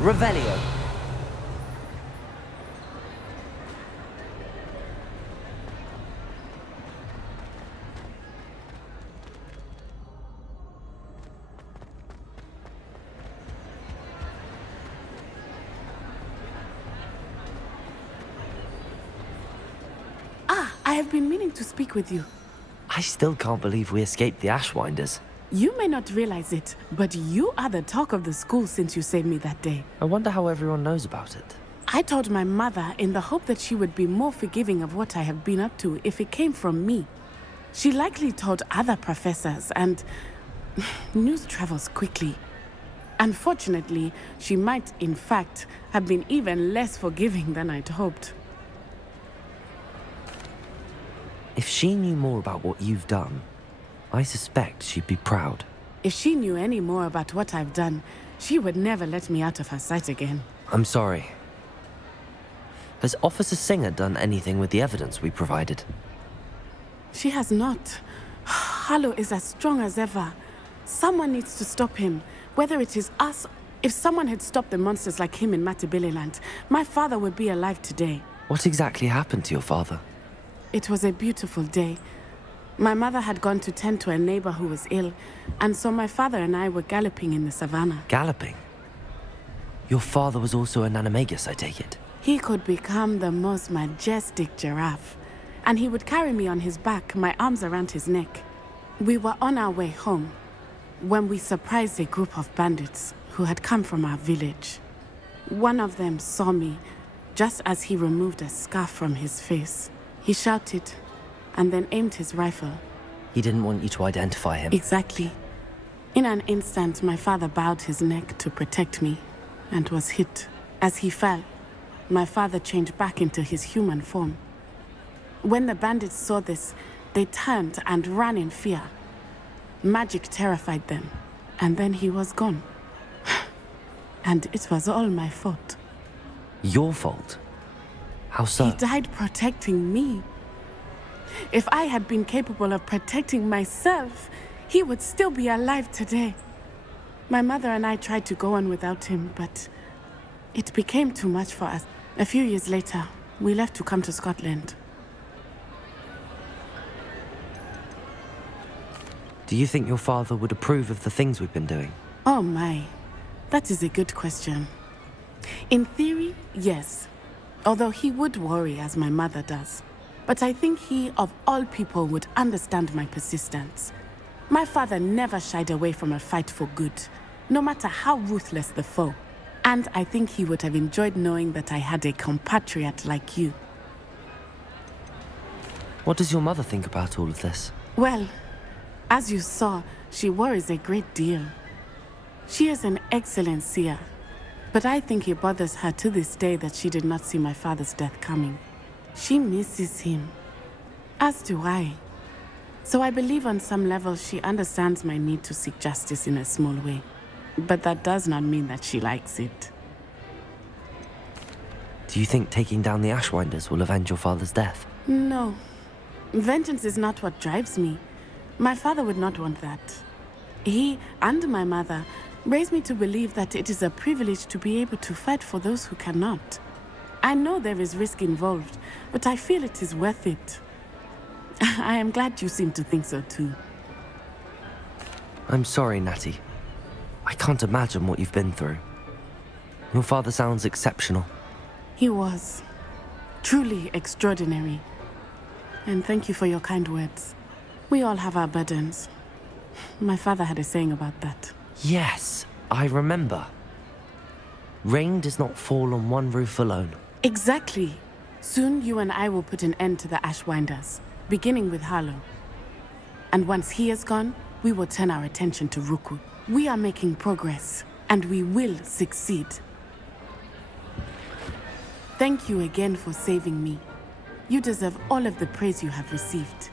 Revelio. I have been meaning to speak with you. I still can't believe we escaped the Ashwinders. You may not realize it, but you are the talk of the school since you saved me that day. I wonder how everyone knows about it. I told my mother in the hope that she would be more forgiving of what I have been up to if it came from me. She likely told other professors, and news travels quickly. Unfortunately, she might, in fact, have been even less forgiving than I'd hoped. If she knew more about what you've done, I suspect she'd be proud. If she knew any more about what I've done, she would never let me out of her sight again. I'm sorry. Has Officer Singer done anything with the evidence we provided? She has not. Harlow is as strong as ever. Someone needs to stop him. Whether it is us, if someone had stopped the monsters like him in Matabeleland, my father would be alive today. What exactly happened to your father? It was a beautiful day. My mother had gone to tend to a neighbor who was ill, and so my father and I were galloping in the savannah. Galloping? Your father was also an animagus, I take it? He could become the most majestic giraffe, and he would carry me on his back, my arms around his neck. We were on our way home when we surprised a group of bandits who had come from our village. One of them saw me just as he removed a scarf from his face. He shouted and then aimed his rifle. He didn't want you to identify him. Exactly. In an instant, my father bowed his neck to protect me and was hit. As he fell, my father changed back into his human form. When the bandits saw this, they turned and ran in fear. Magic terrified them, and then he was gone. And it was all my fault. Your fault? How so? He died protecting me. If I had been capable of protecting myself, he would still be alive today. My mother and I tried to go on without him, but it became too much for us. A few years later, we left to come to Scotland. Do you think your father would approve of the things we've been doing? Oh my, that is a good question. In theory, yes. Although he would worry as my mother does. But I think he, of all people, would understand my persistence. My father never shied away from a fight for good, no matter how ruthless the foe. And I think he would have enjoyed knowing that I had a compatriot like you. What does your mother think about all of this? Well, as you saw, she worries a great deal. She is an excellent seer, but I think it bothers her to this day that she did not see my father's death coming. She misses him, as do I. So I believe on some level she understands my need to seek justice in a small way. But that does not mean that she likes it. Do you think taking down the Ashwinders will avenge your father's death? No. Vengeance is not what drives me. My father would not want that. He and my mother raised me to believe that it is a privilege to be able to fight for those who cannot. I know there is risk involved, but I feel it is worth it. I am glad you seem to think so too. I'm sorry, Natty. I can't imagine what you've been through. Your father sounds exceptional. He was. Truly extraordinary. And thank you for your kind words. We all have our burdens. My father had a saying about that. Yes, I remember. Rain does not fall on one roof alone. Exactly. Soon you and I will put an end to the Ashwinders, beginning with Harlow. And once he is gone, we will turn our attention to Ruku. We are making progress, and we will succeed. Thank you again for saving me. You deserve all of the praise you have received.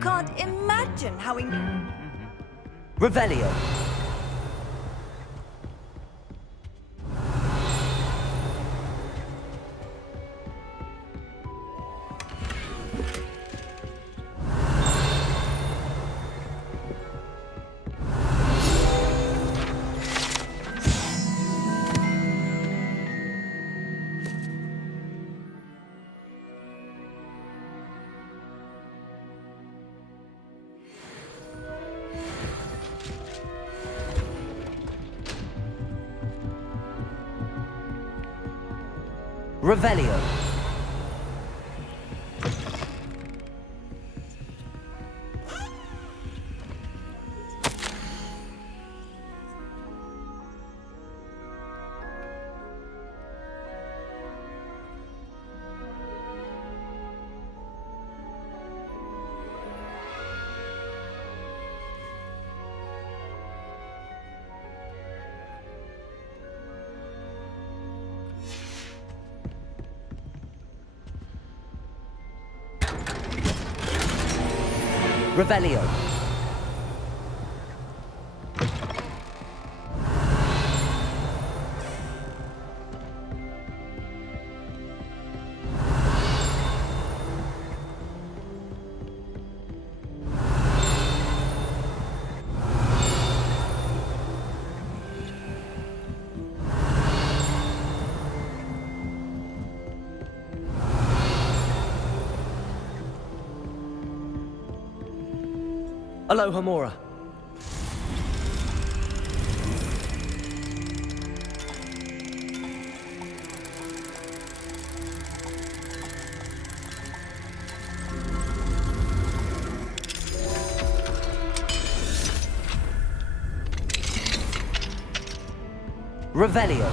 can't imagine how Revelio. Revelio. Revelio. Aloha Mora. Revelio.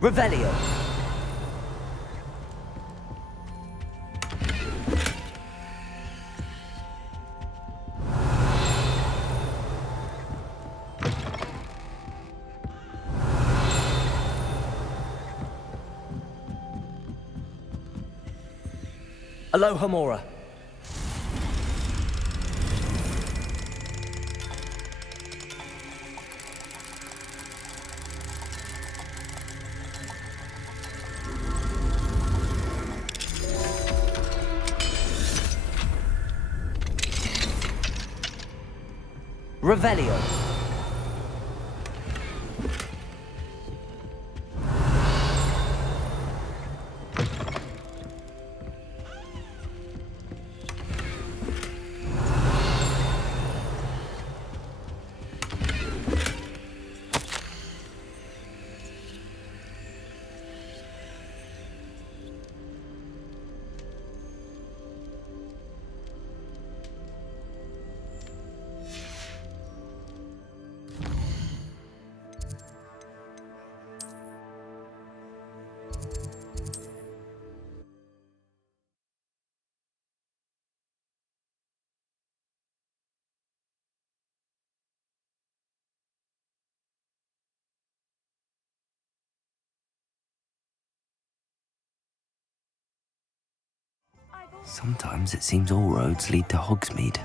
Revelio. Aloha Mora. Revelio. Sometimes it seems all roads lead to Hogsmeade.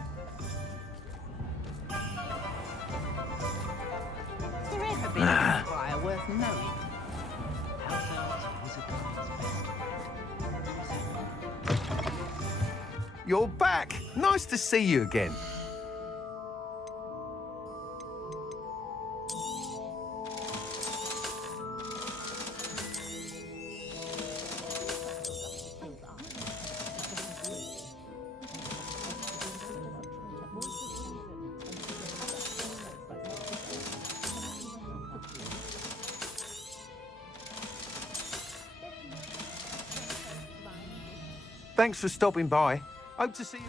There ever been a fire worth knowing? How felt was a guy's best. You're back. Nice to see you again. Thanks for stopping by. Hope to see you.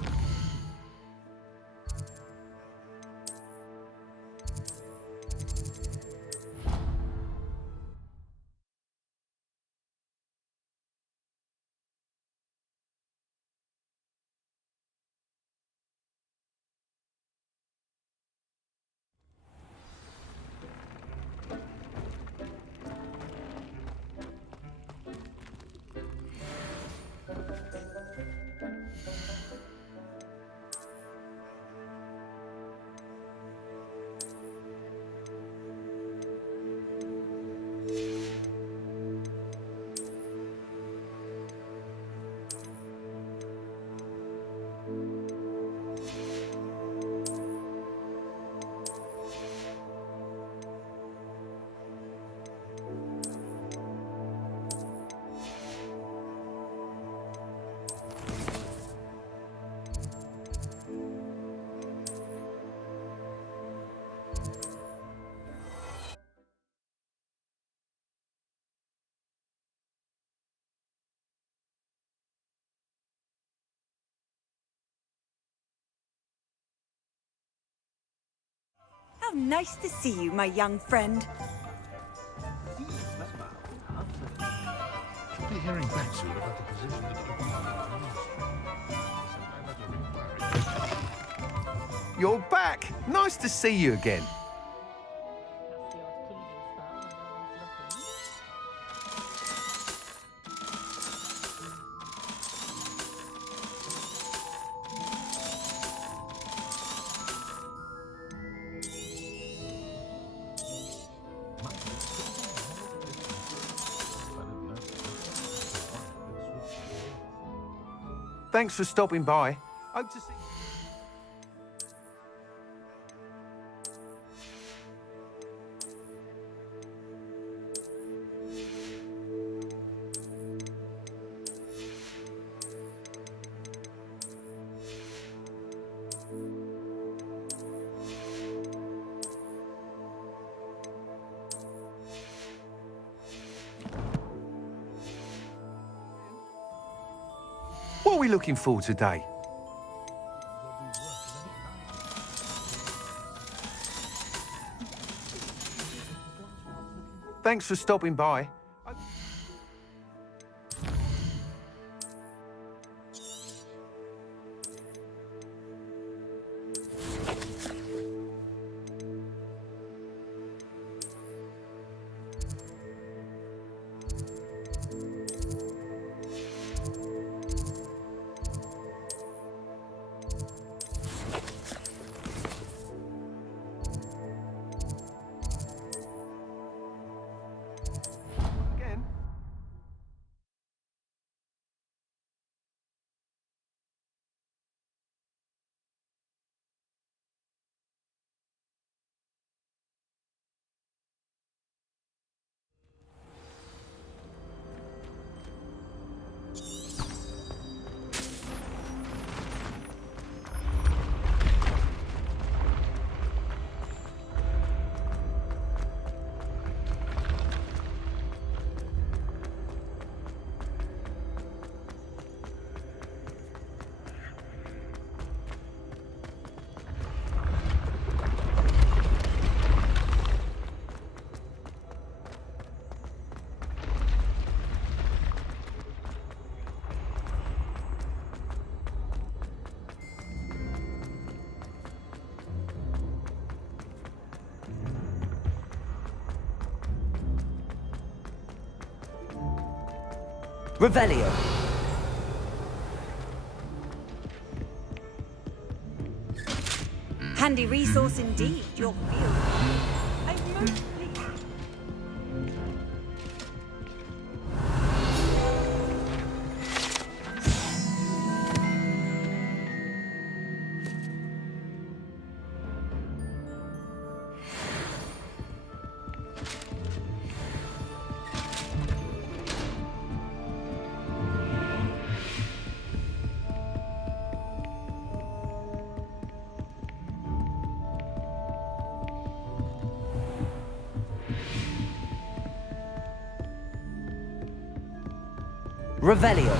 How nice to see you, my young friend. Should be hearing back soon about the position that You're back. Nice to see you again. Thanks for stopping by. Hope to see you. What are we looking for today? Thanks for stopping by. Again. Revelio. Handy resource indeed, your field. I'm most pleased. Revelio.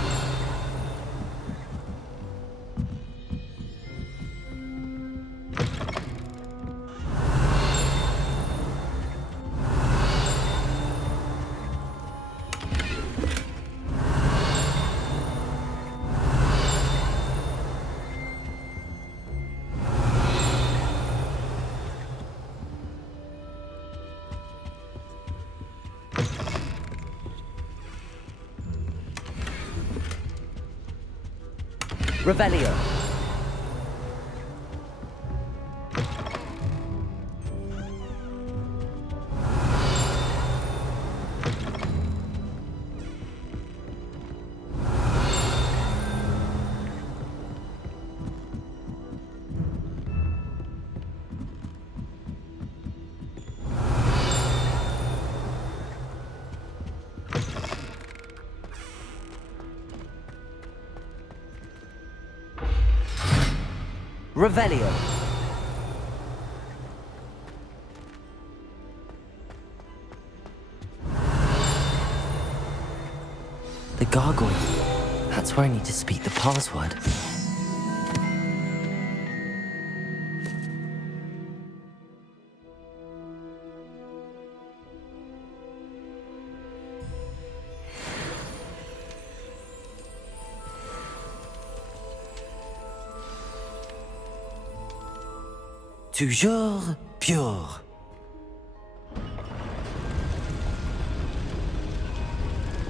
Revelio. Revelio. The gargoyle. That's where I need to speak the password. Toujours pure.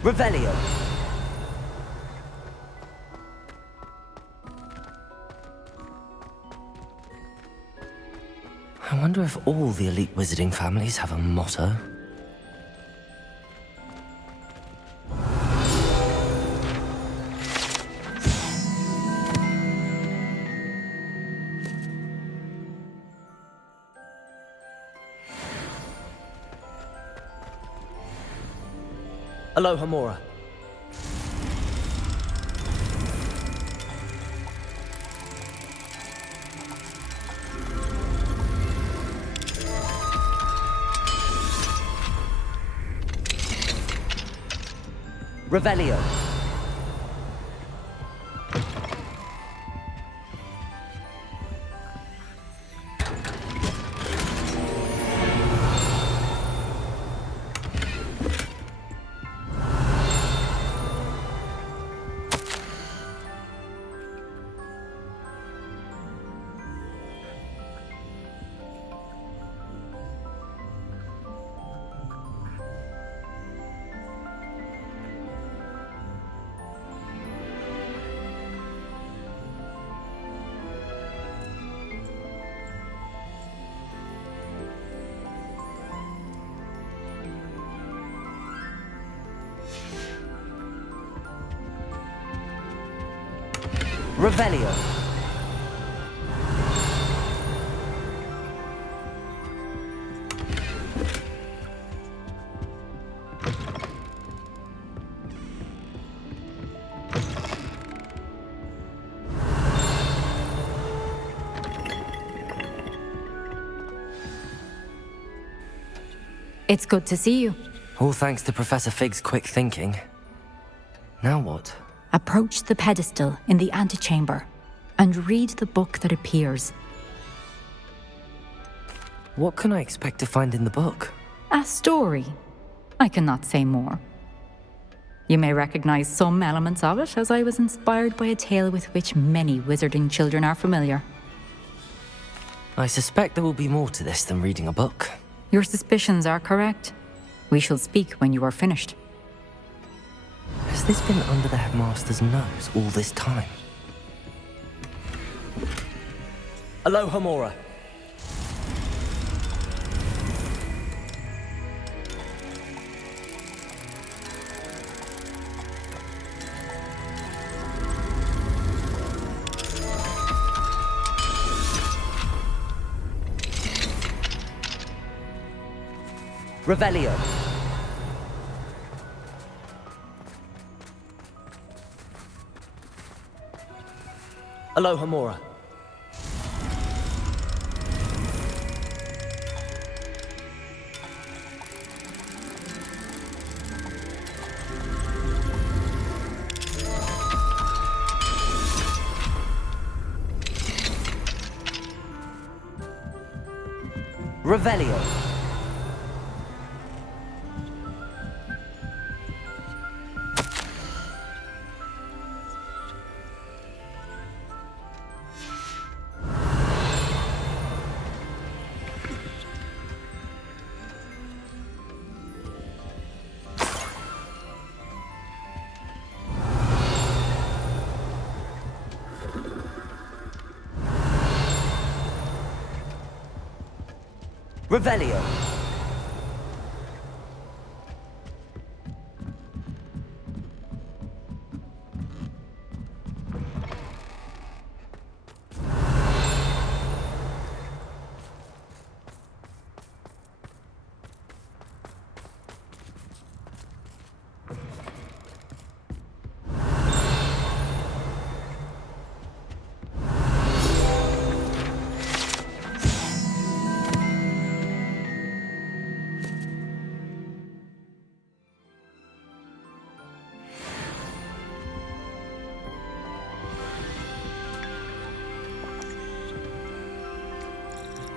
Revelio. I wonder if all the elite wizarding families have a motto. Aloha Mora. Revelio. Revelio. It's good to see you. All thanks to Professor Fig's quick thinking. Now what? Approach the pedestal in the antechamber and read the book that appears. What can I expect to find in the book? A story. I cannot say more. You may recognize some elements of it, as I was inspired by a tale with which many wizarding children are familiar. I suspect there will be more to this than reading a book. Your suspicions are correct. We shall speak when you are finished. Has this been under the headmaster's nose all this time? Aloha Mora. Revelio. Aloha Mora. Revelio. Revelio.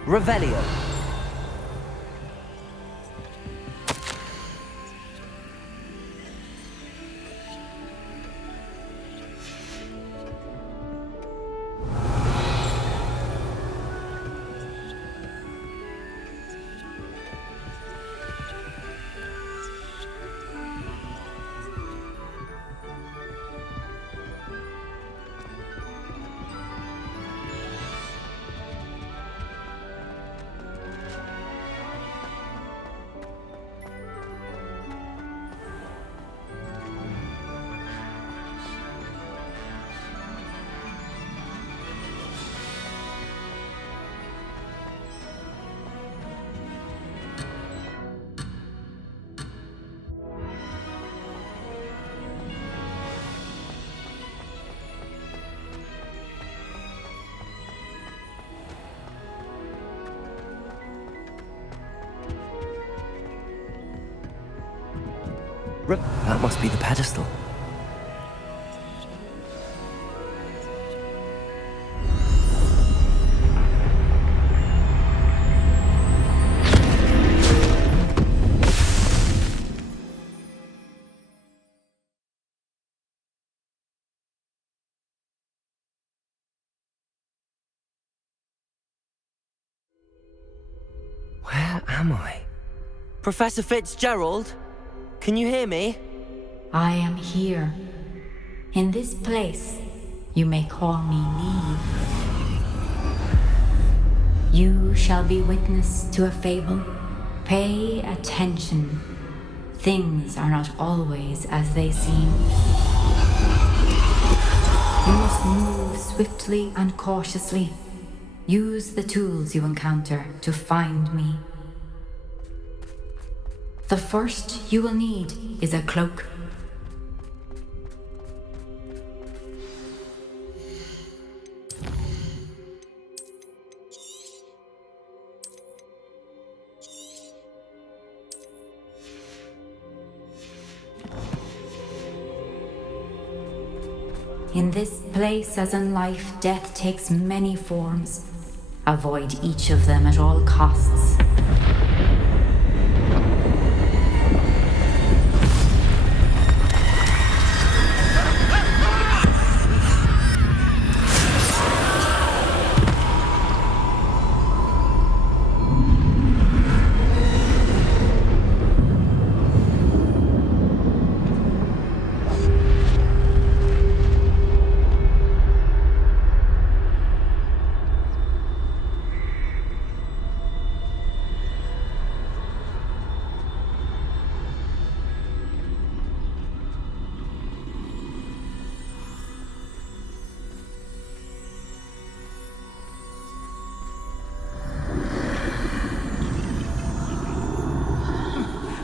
Revelio. That must be the pedestal. Where am I? Professor Fitzgerald? Can you hear me? I am here. In this place, you may call me Niamh. You shall be witness to a fable. Pay attention. Things are not always as they seem. You must move swiftly and cautiously. Use the tools you encounter to find me. The first you will need is a cloak. In this place, as in life, death takes many forms. Avoid each of them at all costs.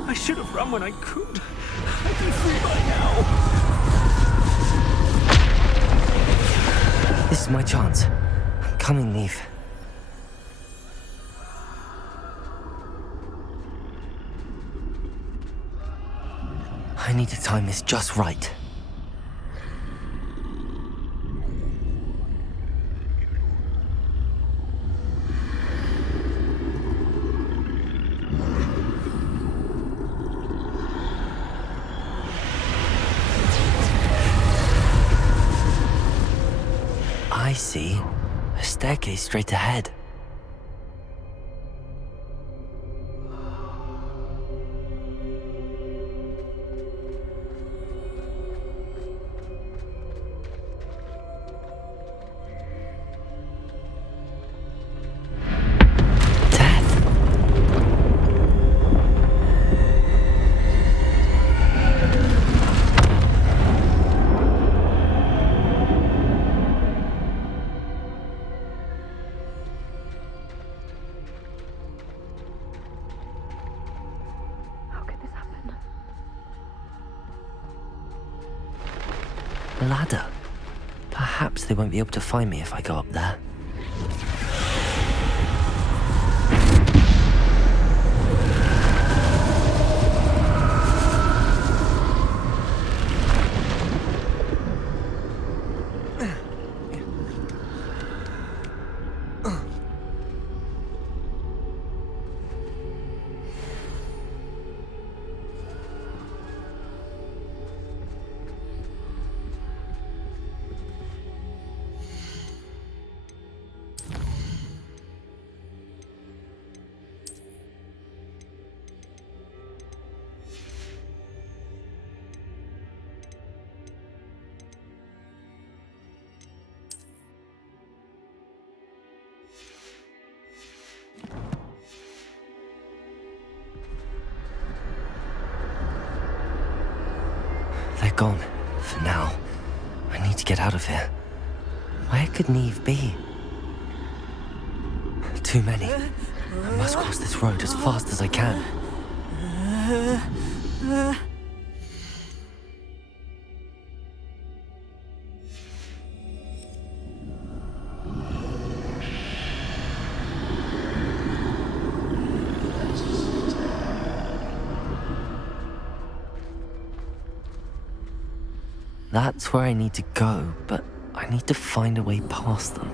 I should have run when I could. I'd be free by now. This is my chance. I'm coming, Niamh. I need to time this just right. I see a staircase straight ahead. Death. A ladder. Perhaps they won't be able to find me if I go up there. They're gone, for now. I need to get out of here. Where could Niamh be? Too many. I must cross this road as fast as I can. That's where I need to go, but I need to find a way past them.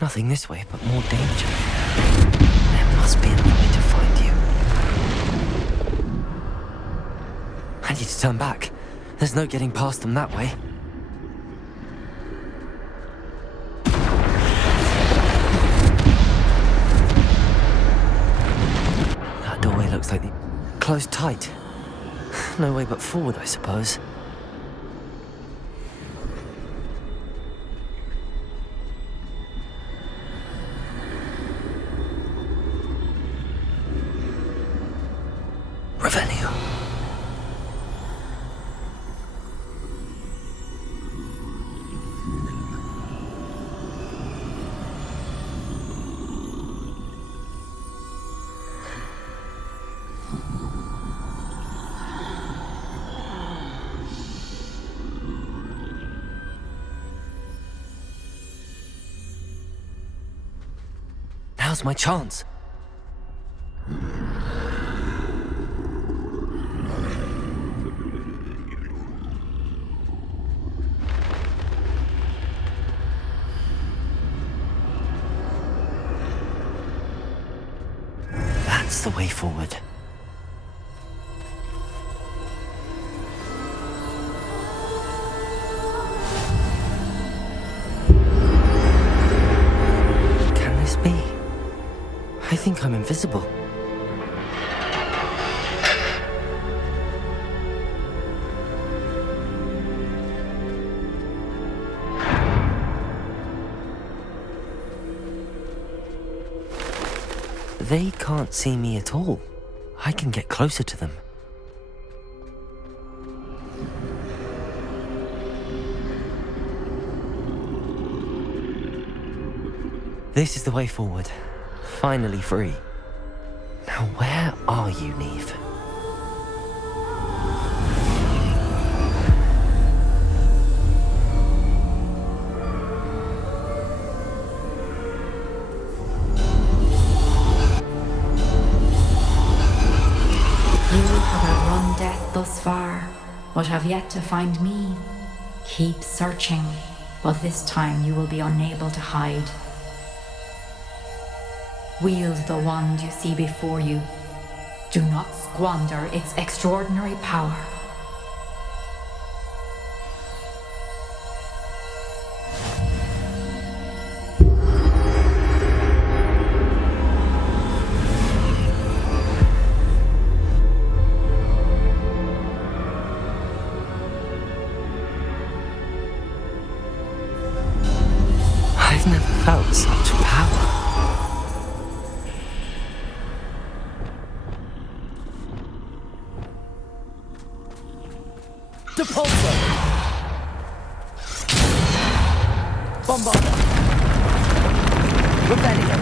Nothing this way, but more danger. There must be another way to find you. I need to turn back. There's no getting past them that way. That doorway looks like closed tight. No way but forward, I suppose. Revelio. Now's my chance. That's the way forward. Can this be? I think I'm invisible. They can't see me at all. I can get closer to them. This is the way forward. Finally free. Now where are you, Niamh? Thus far, but have yet to find me. Keep searching, but this time you will be unable to hide. Wield the wand you see before you. Do not squander its extraordinary power. Depulso! Bombarda! Rebellion!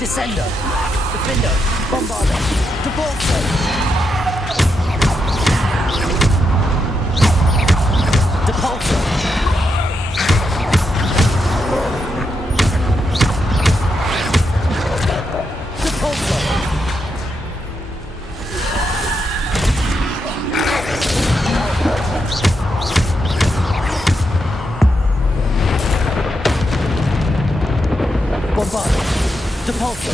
Descender! Defender! Bombarder! Depulso! Depulso! Depulso! Bombarder! Depulso!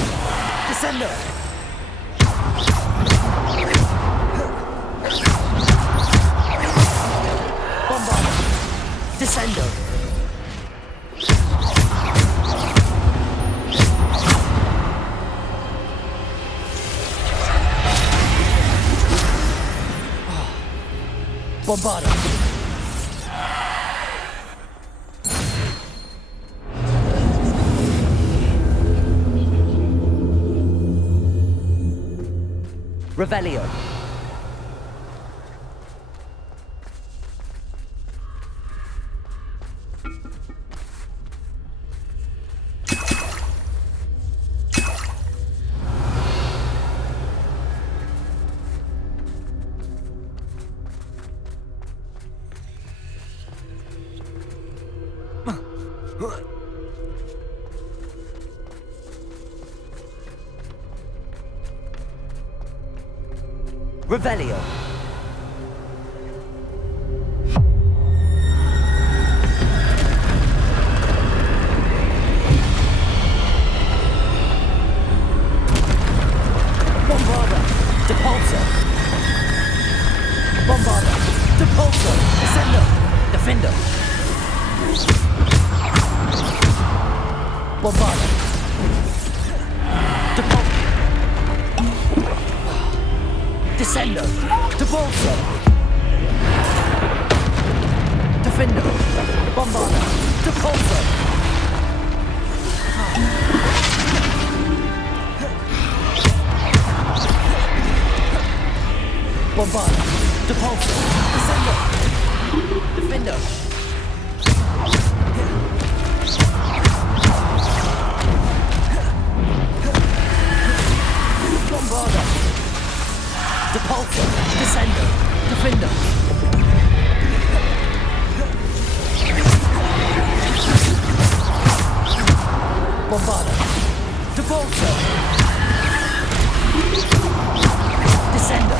Descender! Bombarder! Descender! Bombarder! Revelio. Revelio. Bombarder. Depulso. Bombarder. Depulso. Descender. Defender. Bombarder. Depulso. Descender! Depulso! Defender! Bombarder! Depulso! Bombarder! Depulso! Descender! Defender! Bombarder! Depulso! Descender! Defender! Bombarder! Depulso! Descender.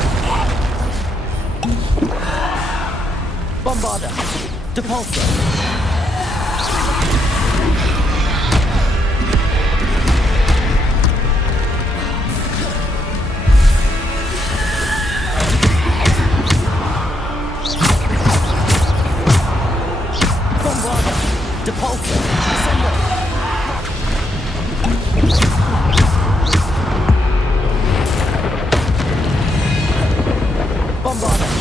Bombarder. Depulsor. Bombarder. Depulsor. Descender. Bombarder.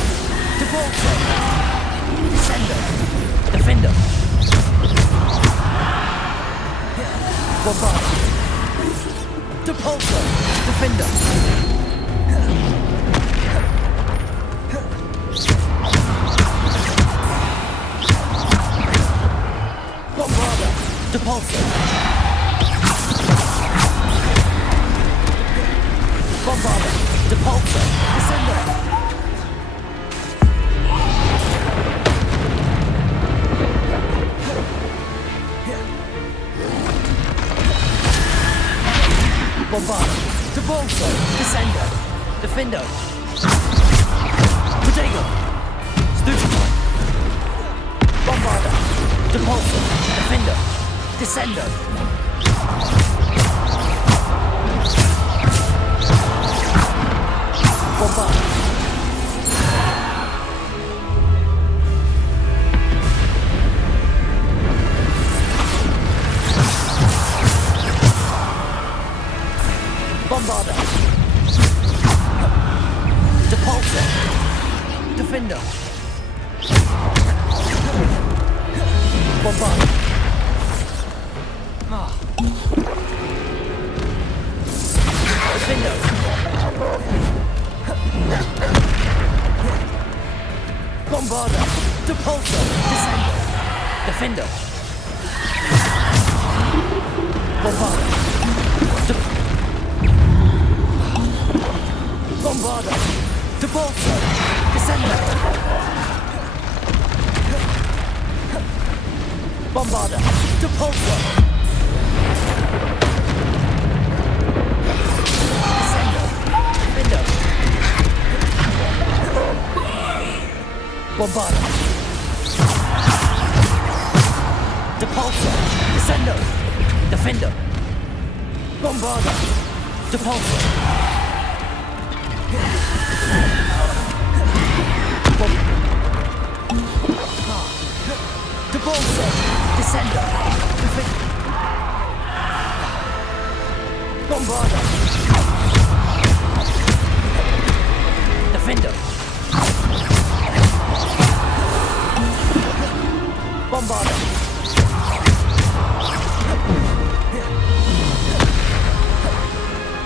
Depulsor. Descender. Defender. Bombarder. Depulsor. Defender. Bombarder. Depulsor. Bombarder. Depulsor. Descender. Bombarder. Depulsor. Descender. Defender. Protego. Stupefy. Bombarder. Depulsor. Defender. Descender. Bombarder. Bombarder. Depulsor. Defender. Bombarder. Defender. Bombarder. Depulsor. Descender. Defender. Bombarder. Bombarder. Depulsor. Descender. Bombarder. Depulsor. Descender. Defender. Bombarder. Depulsor. Descender. Defender. Bombarder. Depulsor. Depulsor. Descender. Bombarder. Defender. Bombarder.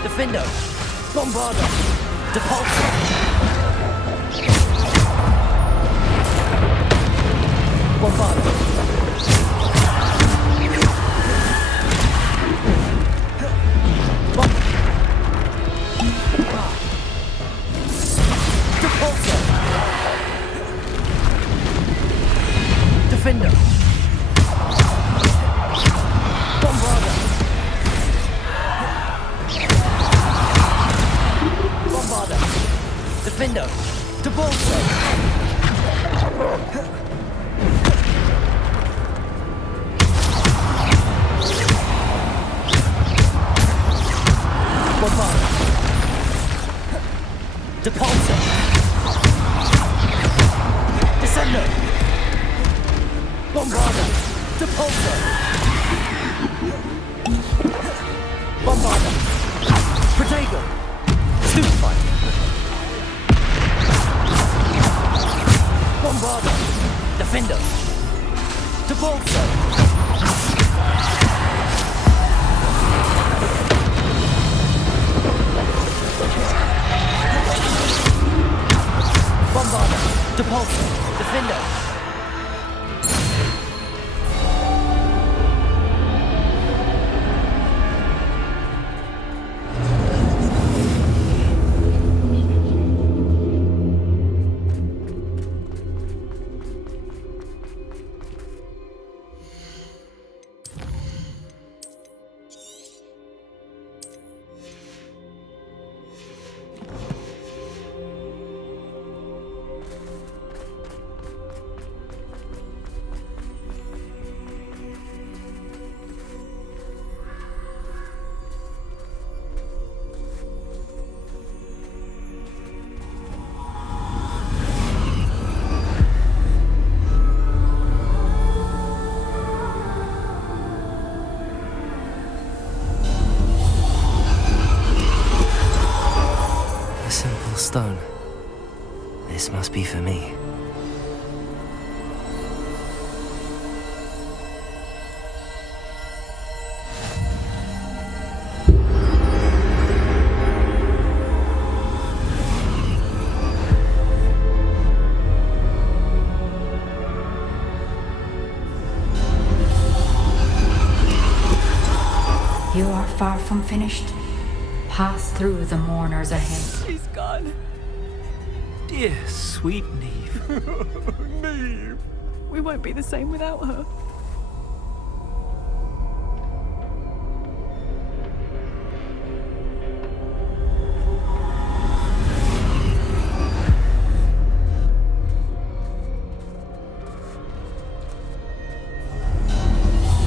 Defender. Bombarder. Depulsor. Bombarder. Depulsor. Defender. Bombarder. Bombarder. Defender. Depulsor. Bombarder. Depulsor. Descender. Bombarder. Depulsor. Bombarder. Protego. Stupefy. Bombarder. Defender. Depulsor. Bombarder. Depulsor. Defender. stone. This must be for me. You are far from finished. Pass through the mourners ahead. She's gone. Dear sweet Niamh. Niamh! We won't be the same without her.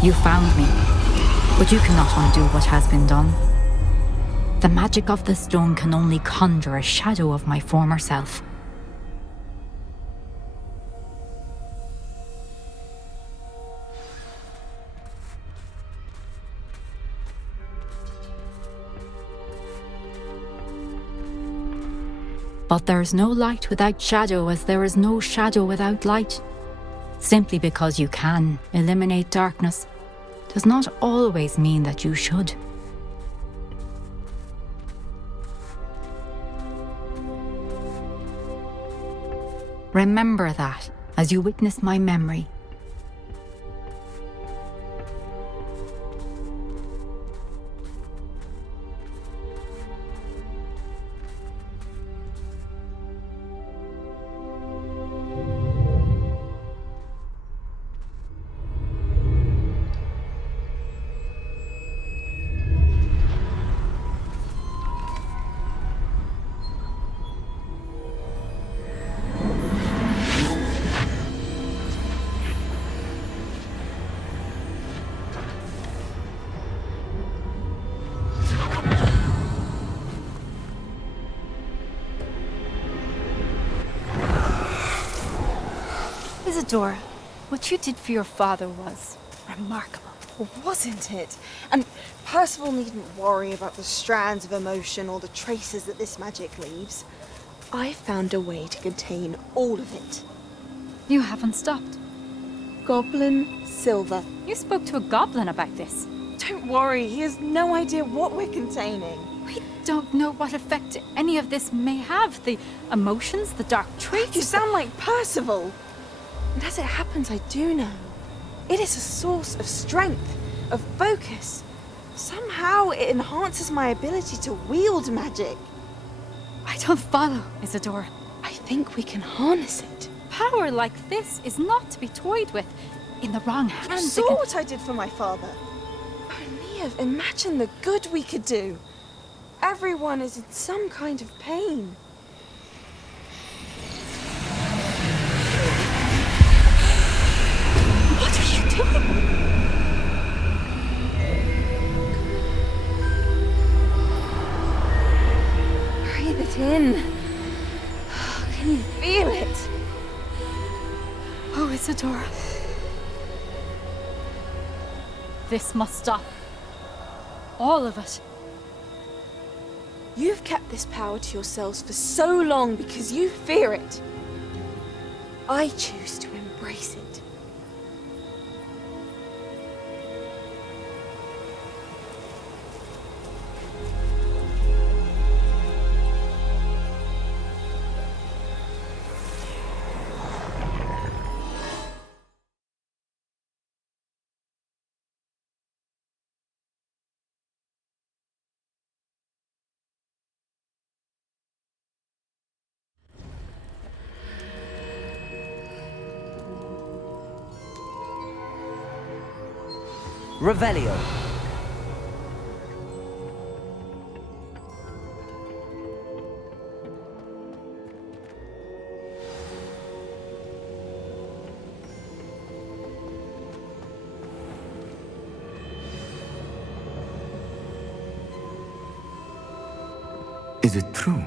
You found me, but you cannot undo what has been done. The magic of the stone can only conjure a shadow of my former self. But there is no light without shadow, as there is no shadow without light. Simply because you can eliminate darkness does not always mean that you should. Remember that as you witness my memory. Isadora, what you did for your father was remarkable, Wasn't it? And Percival needn't worry about the strands of emotion or the traces that this magic leaves. I found a way to contain all of it. You haven't stopped. Goblin Silver. You spoke to a goblin about this. Don't worry, he has no idea what we're containing. We don't know what effect any of this may have. The emotions, the dark traits. You sound like Percival. And as it happens, I do know. It is a source of strength, of focus. Somehow it enhances my ability to wield magic. I don't follow, Isadora. I think we can harness it. Power like this is not to be toyed with. In the wrong You hands, saw what I did for my father. Oh, Niamh, imagine the good we could do. Everyone is in some kind of pain. What are you doing? Breathe it in. Can you feel it? Oh, Isadora. This must stop. All of it. You've kept this power to yourselves for so long because you fear it. I choose to embrace it. Revelio. Is it true?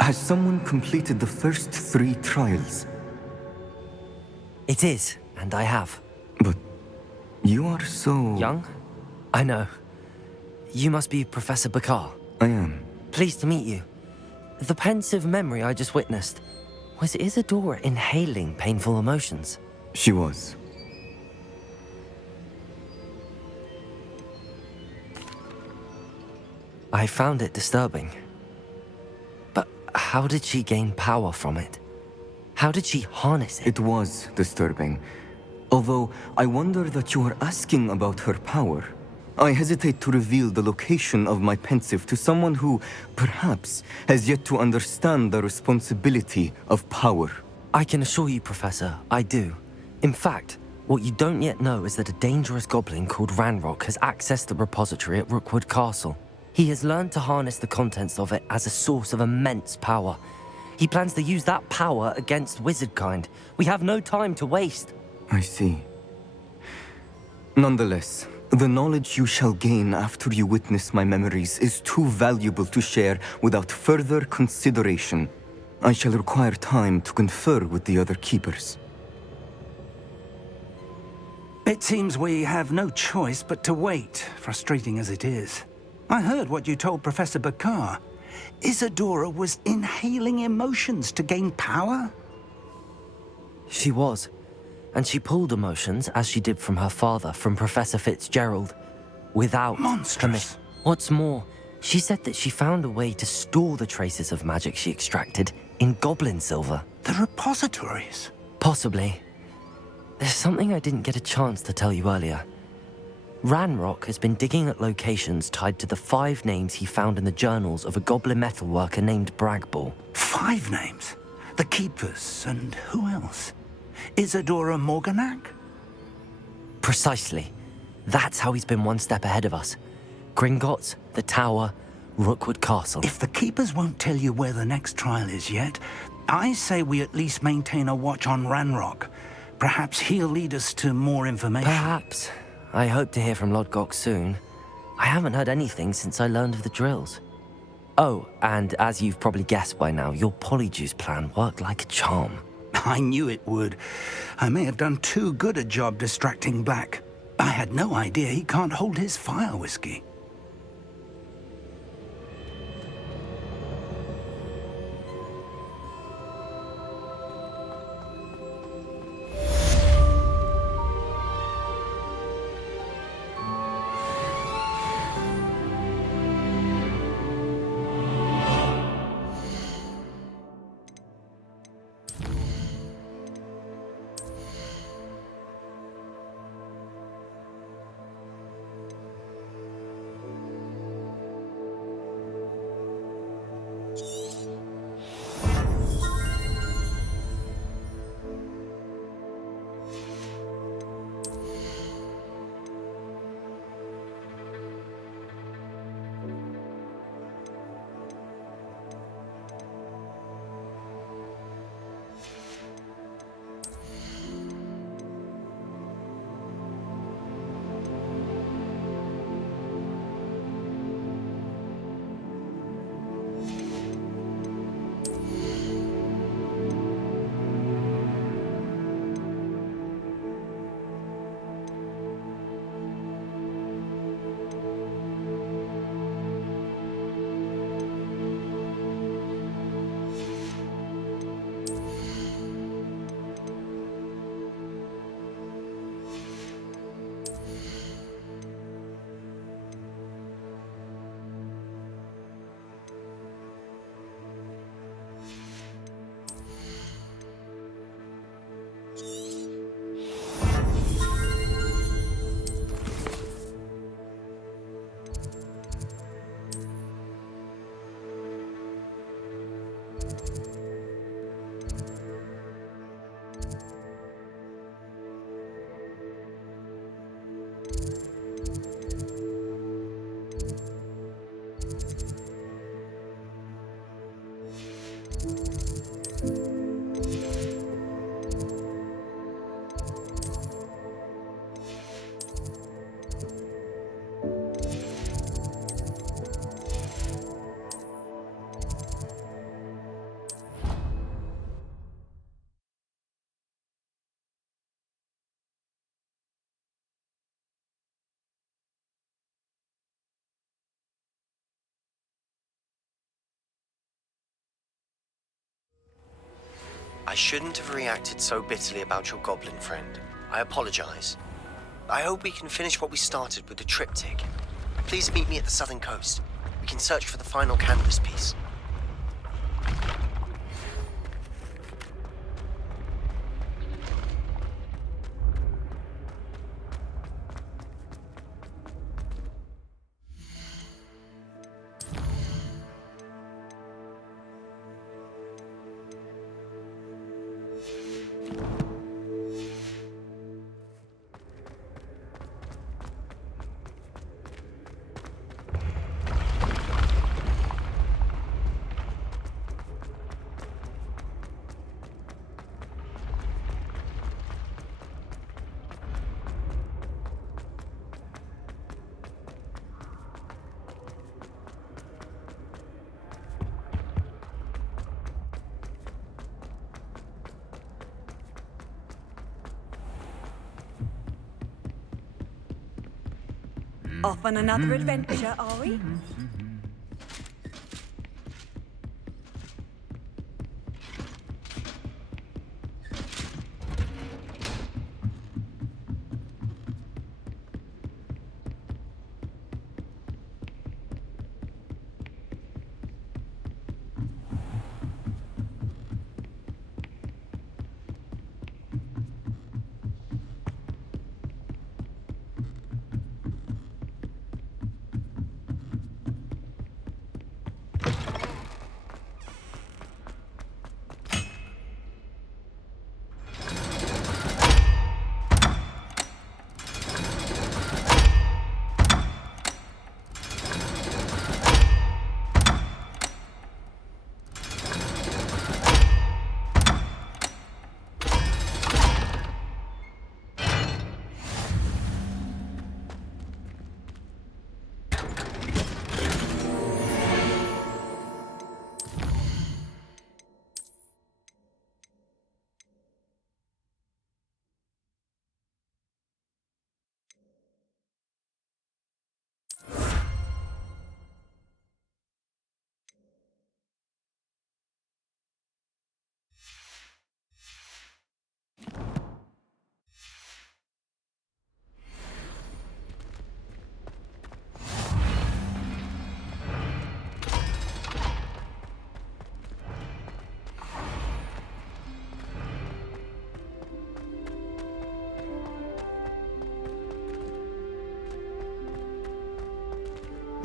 Has someone completed the first 3 trials? It is, and I have. But you are so... Young? I know. You must be Professor Bakar. I am. Pleased to meet you. The pensive memory I just witnessed, was Isadora inhaling painful emotions? She was. I found it disturbing. But how did she gain power from it? How did she harness it? It was disturbing. Although I wonder that you are asking about her power. I hesitate to reveal the location of my pensive to someone who, perhaps, has yet to understand the responsibility of power. I can assure you, Professor, I do. In fact, what you don't yet know is that a dangerous goblin called Ranrock has accessed the repository at Rookwood Castle. He has learned to harness the contents of it as a source of immense power. He plans to use that power against wizardkind. We have no time to waste. I see. Nonetheless, the knowledge you shall gain after you witness my memories is too valuable to share without further consideration. I shall require time to confer with the other keepers. It seems we have no choice but to wait, frustrating as it is. I heard what you told Professor Bakar. Isadora was inhaling emotions to gain power? She was. And she pulled emotions, as she did from her father, from Professor Fitzgerald, without Monstrous. permission. What's more, she said that she found a way to store the traces of magic she extracted in goblin silver. The repositories? Possibly. There's something I didn't get a chance to tell you earlier. Ranrock has been digging at locations tied to the 5 names he found in the journals of a goblin metalworker named Bragball. 5 names? The Keepers, and who else? Isadora Morganac? Precisely. That's how he's been one step ahead of us. Gringotts, the Tower, Rookwood Castle. If the Keepers won't tell you where the next trial is yet, I say we at least maintain a watch on Ranrock. Perhaps he'll lead us to more information. Perhaps. I hope to hear from Lodgok soon. I haven't heard anything since I learned of the drills. Oh, and as you've probably guessed by now, your Polyjuice plan worked like a charm. I knew it would. I may have done too good a job distracting Black. I had no idea he can't hold his fire whiskey. shouldn't have reacted so bitterly about your goblin friend. I apologize. I hope we can finish what we started with the triptych. Please meet me at the southern coast. We can search for the final canvas piece. Off on another adventure, are we?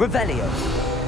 Revelio.